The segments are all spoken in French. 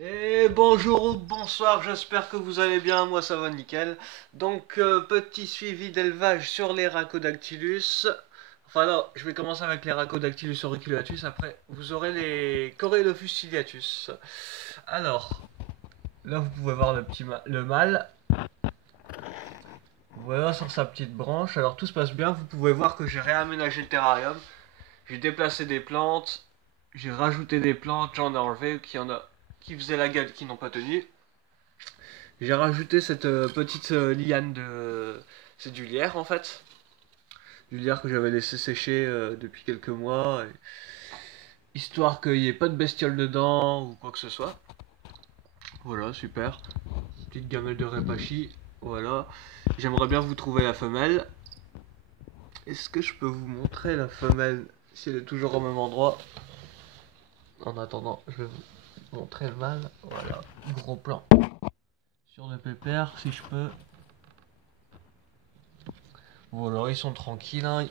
Et bonjour ou bonsoir, j'espère que vous allez bien, moi ça va nickel. Donc petit suivi d'élevage sur les Rhacodactylus. Enfin non, je vais commencer avec les Rhacodactylus auriculatus, après vous aurez les Corelophus ciliatus. Alors, là vous pouvez voir le mâle, voilà sur sa petite branche. Alors tout se passe bien, vous pouvez voir que j'ai réaménagé le terrarium. J'ai déplacé des plantes, j'ai rajouté des plantes, j'en ai enlevé qui faisaient la gueule, qui n'ont pas tenu. J'ai rajouté cette petite liane de. C'est du lierre en fait. Du lierre que j'avais laissé sécher depuis quelques mois. Histoire qu'il n'y ait pas de bestioles dedans ou quoi que ce soit. Voilà, super. Petite gamelle de Repachi. Voilà. J'aimerais bien vous trouver la femelle. Est-ce que je peux vous montrer la femelle si elle est toujours au même endroit? En attendant, je vais vous montrer le mâle. Voilà, gros plan sur le pépère si je peux. Voilà, ils sont tranquilles, hein.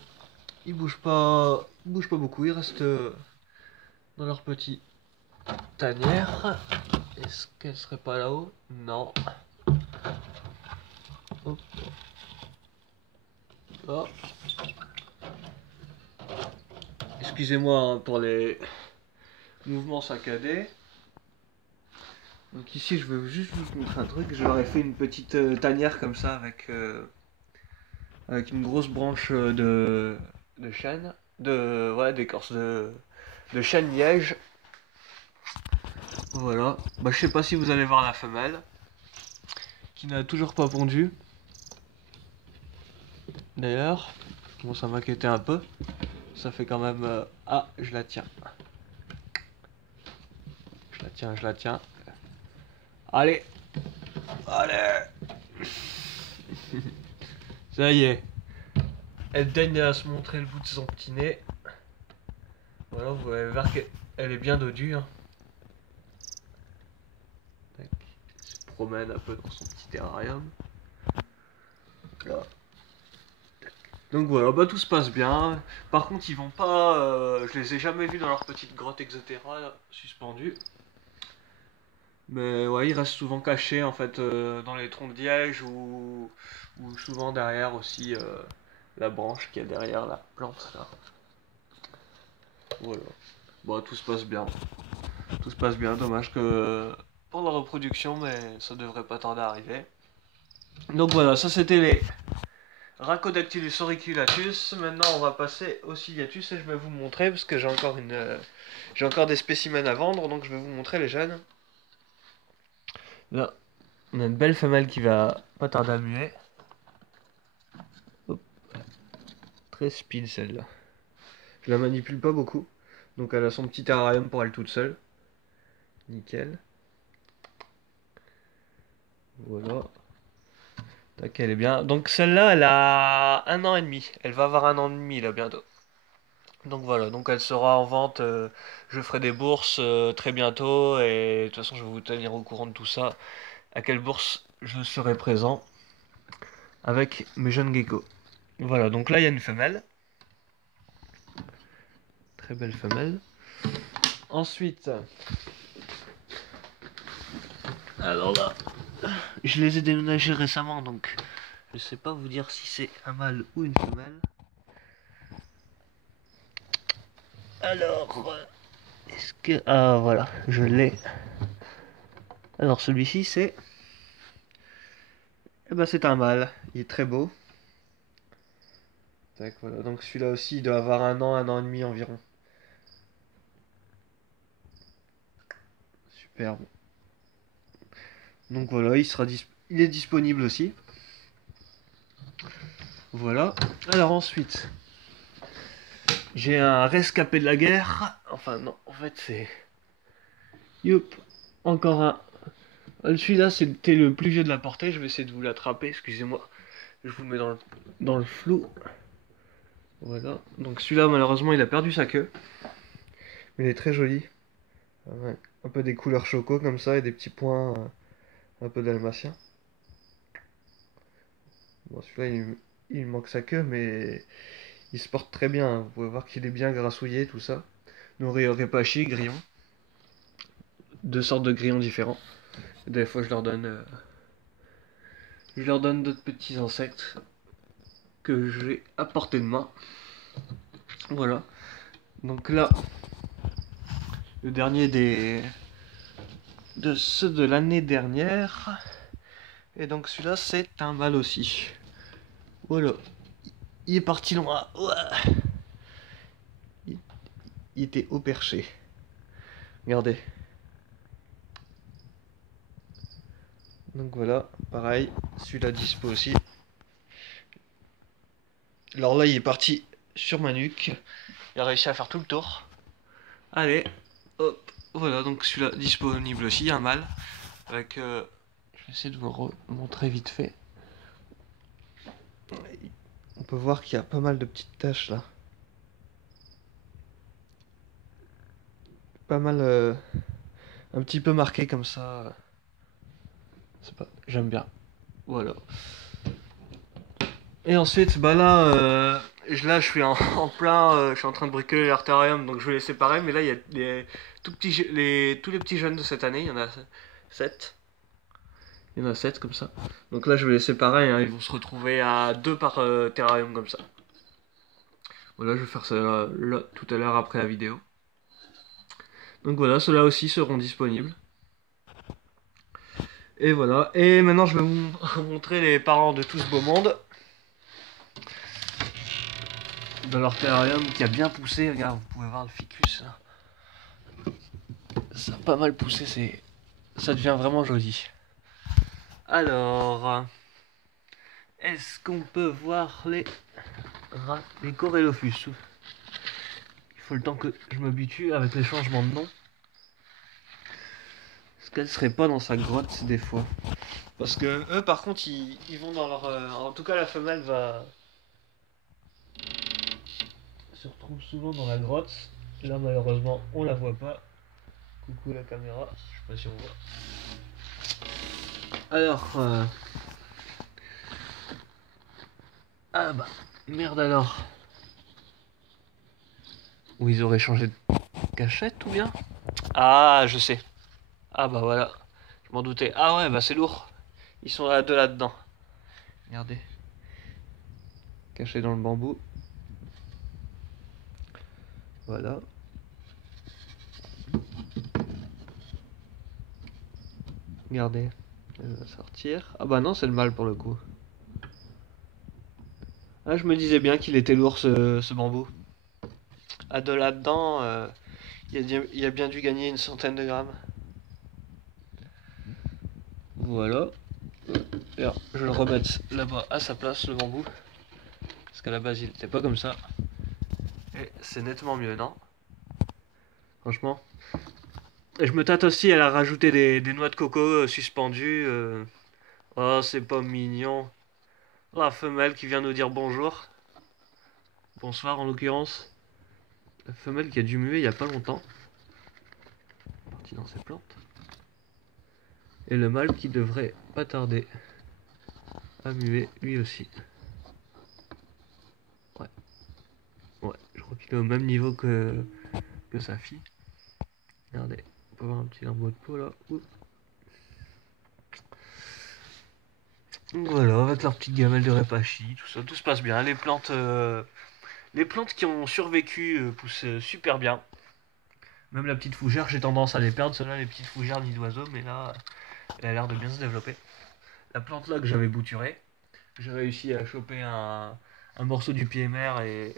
Ils bougent pas beaucoup, ils restent dans leur petit tanière. Est-ce qu'elle serait pas là-haut? Non. Hop, là. Excusez-moi hein, pour les mouvements saccadés. Donc ici, je veux juste vous montrer un truc. Je leur ai fait une petite tanière comme ça avec une grosse branche de chêne, ouais, d'écorce de chêne liège. Voilà. Bah, je sais pas si vous allez voir la femelle qui n'a toujours pas pondu. D'ailleurs, je commence à m'inquiéter un peu. Ça fait quand même. Ah, je la tiens. Je la tiens. Allez, allez. Ça y est. Elle daigne à se montrer le bout de son petit nez. Voilà, vous allez voir qu'elle est bien dodue. Hein. Tac. Elle se promène un peu dans son petit terrarium. Là. Donc voilà, bah tout se passe bien. Par contre, ils vont pas. Je les ai jamais vus dans leur petite grotte, etc. Là, suspendus. Mais ouais, ils restent souvent cachés en fait dans les troncs de liège ou souvent derrière aussi la branche qui est derrière la plante là. Voilà. Bon, tout se passe bien. Tout se passe bien. Dommage que pour la reproduction, mais ça devrait pas tarder à arriver. Donc voilà, ça c'était les Rhacodactylus auriculatus. Maintenant, on va passer au ciliatus et je vais vous montrer parce que j'ai encore des spécimens à vendre, donc je vais vous montrer les jeunes. Là, on a une belle femelle qui va pas tarder à muer. Hop, très speed celle-là. Je la manipule pas beaucoup. Donc elle a son petit terrarium pour elle toute seule. Nickel. Voilà. Tac, elle est bien. Donc celle-là, elle a un an et demi. Elle va avoir un an et demi là bientôt. Donc voilà, donc elle sera en vente. Je ferai des bourses très bientôt et de toute façon je vais vous tenir au courant de tout ça. À quelle bourse je serai présent avec mes jeunes geckos. Voilà, donc là il y a une femelle. Très belle femelle. Ensuite, alors là, je les ai déménagés récemment donc je sais pas vous dire si c'est un mâle ou une femelle. Alors, est-ce que. Ah voilà, je l'ai. Alors celui-ci c'est. Eh ben c'est un mâle, il est très beau. Tac, voilà. Donc celui-là aussi il doit avoir un an et demi environ. Superbe. Donc voilà, il est disponible aussi. Voilà. Alors ensuite, j'ai un rescapé de la guerre. Enfin non, en fait c'est. Youp, encore un. Celui-là c'était le plus vieux de la portée. Je vais essayer de vous l'attraper, excusez-moi. Je vous le mets dans le flou. Voilà. Donc celui-là malheureusement il a perdu sa queue. Mais il est très joli. Ouais. Un peu des couleurs choco comme ça et des petits points un peu dalmatien. Bon, celui-là il manque sa queue mais il se porte très bien. Vous pouvez voir qu'il est bien grassouillé tout ça. Nourri au repachi, grillon. deux sortes de grillons différents. Des fois, je leur donne d'autres petits insectes que j'ai à portée de main. Voilà. Donc là, le dernier de ceux de l'année dernière. Et donc celui-là, c'est un mâle aussi. Voilà. Il est parti loin. Ouais. Il était au perché. Regardez. Donc voilà, pareil. Celui-là dispo aussi. Alors là, il est parti sur ma nuque. Il a réussi à faire tout le tour. Allez, hop. Voilà, donc celui-là disponible aussi, un mâle. Avec... je vais essayer de vous le montrer vite fait. On peut voir qu'il y a pas mal de petites taches là. Pas mal... un petit peu marqué comme ça. C'est pas... J'aime bien. Voilà. Et ensuite, bah là, je suis en plein, je suis en train de bricoler l'artarium, donc je vais les séparer. Mais là, il y a tous les petits jeunes de cette année, il y en a 7. Il y en a 7 comme ça. Donc là, je vais les séparer, hein, ils vont se retrouver à 2 par terrarium comme ça. Voilà, je vais faire ça là, tout à l'heure après la vidéo. Donc voilà, ceux-là aussi seront disponibles. Et voilà, et maintenant je vais vous montrer les parents de tout ce beau monde. Dans leur terrarium qui a bien poussé, regarde, vous pouvez voir le ficus là. Ça a pas mal poussé, ça devient vraiment joli. Alors, est-ce qu'on peut voir les Corelophus? Il faut le temps que je m'habitue avec les changements de nom. Est-ce qu'elle serait pas dans sa grotte des fois? Parce que eux par contre ils vont dans leur... en tout cas la femelle se retrouve souvent dans la grotte. Là malheureusement on la voit pas. Coucou la caméra, je sais pas si on voit. Alors, ah bah, merde alors. Ou ils auraient changé de cachette ou bien? Ah, je sais. Ah bah voilà, je m'en doutais. Ah ouais, bah c'est lourd. Ils sont deux là-dedans. Regardez. Cachés dans le bambou. Voilà. Regardez. Elle va sortir. Ah bah non, c'est le mâle pour le coup. Ah, je me disais bien qu'il était lourd ce bambou. Ah, de là-dedans, il a bien dû gagner une centaine de grammes. Voilà. Alors, je vais le remettre là-bas à sa place, le bambou. Parce qu'à la base, il n'était pas comme ça. Et c'est nettement mieux, non? Franchement. Et je me tâte aussi à la rajouter des noix de coco suspendues. Oh, c'est pas mignon. La femelle qui vient nous dire bonjour. Bonsoir en l'occurrence. La femelle qui a dû muer il y a pas longtemps. Partie dans ses plantes. Et le mâle qui devrait pas tarder à muer lui aussi. Ouais. Ouais, je crois qu'il est au même niveau que sa fille. Regardez, on peut voir un petit lambeau de peau là. Ouh. Voilà, avec leur petite gamelle de répachi, tout ça, tout se passe bien. Les plantes qui ont survécu poussent super bien. Même la petite fougère, j'ai tendance à les perdre, ceux-là, les petites fougères nid d'oiseaux, mais là, elle a l'air de bien se développer. La plante là que j'avais bouturée, j'ai réussi à choper un morceau du PMR et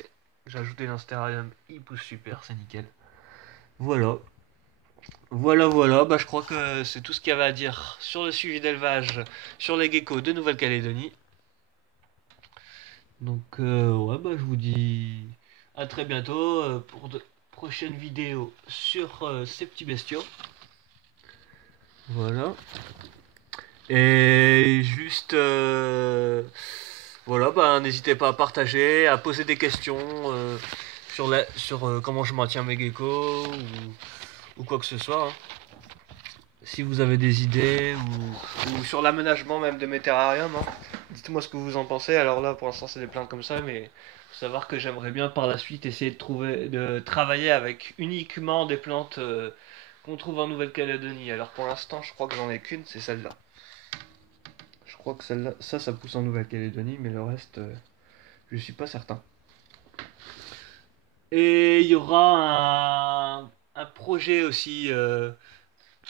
j'ai ajouté dans ce terrarium, il pousse super, c'est nickel. Voilà. Voilà, bah je crois que c'est tout ce qu'il y avait à dire sur le suivi d'élevage sur les geckos de Nouvelle-Calédonie. Donc ouais, bah je vous dis à très bientôt pour de prochaines vidéos sur ces petits bestiaux. Voilà. Et juste voilà, bah n'hésitez pas à partager, à poser des questions sur comment je maintiens mes geckos ou quoi que ce soit, hein. Si vous avez des idées ou sur l'aménagement même de mes terrariums, hein, dites-moi ce que vous en pensez. Alors là, pour l'instant, c'est des plantes comme ça, mais faut savoir que j'aimerais bien par la suite essayer de travailler avec uniquement des plantes qu'on trouve en Nouvelle-Calédonie. Alors pour l'instant, je crois que j'en ai qu'une, c'est celle-là. Je crois que celle-là, ça pousse en Nouvelle-Calédonie, mais le reste, je suis pas certain. Et il y aura un projet aussi,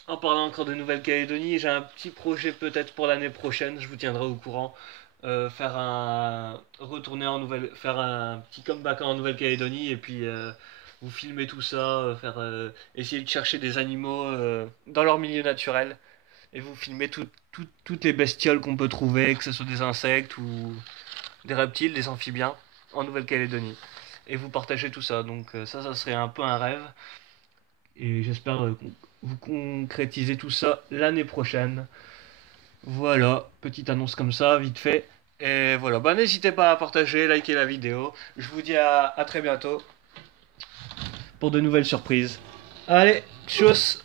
en parlant encore de Nouvelle-Calédonie, j'ai un petit projet peut-être pour l'année prochaine, je vous tiendrai au courant. Faire un petit comeback en Nouvelle-Calédonie et puis vous filmer tout ça, essayer de chercher des animaux dans leur milieu naturel et vous filmer toutes les bestioles qu'on peut trouver, que ce soit des insectes ou des reptiles, des amphibiens en Nouvelle-Calédonie. Et vous partagez tout ça, donc ça serait un peu un rêve. Et j'espère vous concrétiser tout ça l'année prochaine. Voilà, petite annonce comme ça, vite fait. Et voilà, bah n'hésitez pas à partager, liker la vidéo. Je vous dis à très bientôt pour de nouvelles surprises. Allez, tchuss!